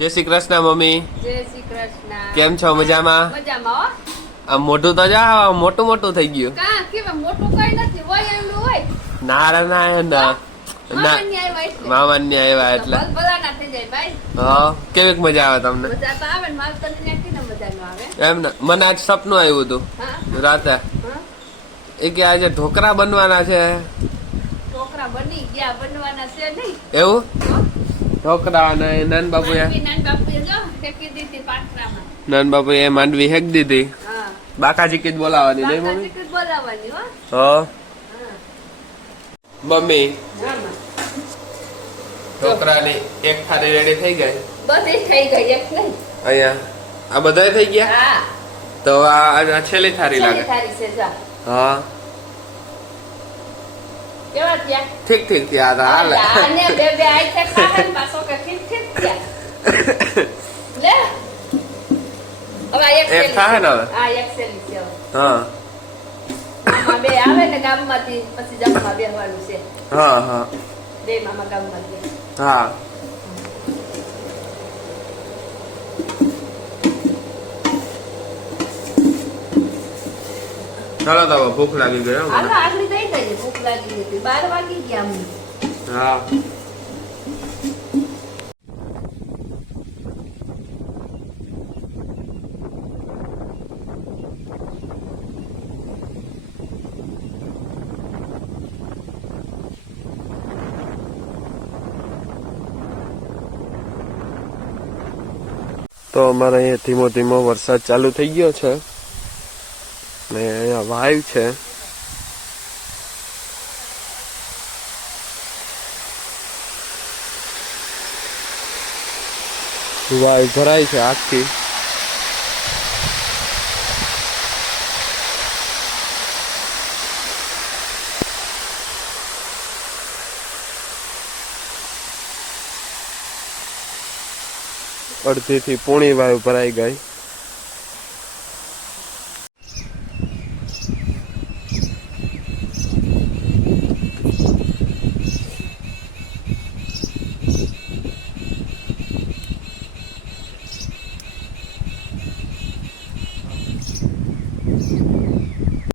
જય શ્રી કૃષ્ણ મમ્મી. જય શ્રી કૃષ્ણ. કેમ છો? મજામાં? મજામાં હો. આમ મોઢું તો જા મોટું મોટું થઈ ગયું. કા કેવા મોટું કઈ નથી હોય એમનું હોય. ના રે ના ના મામાની આવ્યા એટલે ભલાના થઈ જાય ભાઈ. હા કેવીક મજા આવે તમને? મજા તો આવે ને માલ તો ક્યાંથી મજા ન આવે. એમ ને મને આજ સપનું આવ્યું હતું રાતે. એ કે આજે ઢોકરા બનવાના છે. ઢોકરા બની ગયા, બનવાના છે નહીં. એવું ઢોકરા ને નાન બાપુ નાન બાપુ જો ફેંકી દીધી પાત્રામાં. નાન બાપુ એ માંડવી હેક દીધી. હા બાકાજી કીધ બોલાવાની નહીં મમ્મી? બાકાજી કીધ બોલાવાની હો. હા મમ્મી ઢોકરાની એક થાળી રેડી થઈ ગઈ. બધી થઈ ગઈ એક નહીં. અહીંયા આ બધાય થઈ ગયા. હા તો આ છેલ્લી થાળી લાગે. થાળી છે જા. હા કેવા થયા? ઠીક ઠીક થયા હતા હાલે. આને બે બે આઈ છે ખાહે પાછો કે ઠીક ઠીક થયા. લે હવે એક થાય ને હવે. હા એક સેલી છે હવે. હા આમાં બે આવે ને ગામમાંથી પછી જમવા બેસવાનું છે. હા હા બે મામા ગામમાંથી. હા ચાલો તો હવે ભૂખ લાગી ગઈ હો મને. હાલો આગળ દઈ દઈએ ભૂખ લાગી હતી 12 વાગી ગયા અમને. હા તો અમારે અહીંયા ધીમો ધીમો વરસાદ ચાલુ થઈ ગયો છે ને અહીંયા વાયુ છે. વાયુ ભરાય છે આખી. અડધી થી પોણી વાયુ ભરાઈ ગઈ.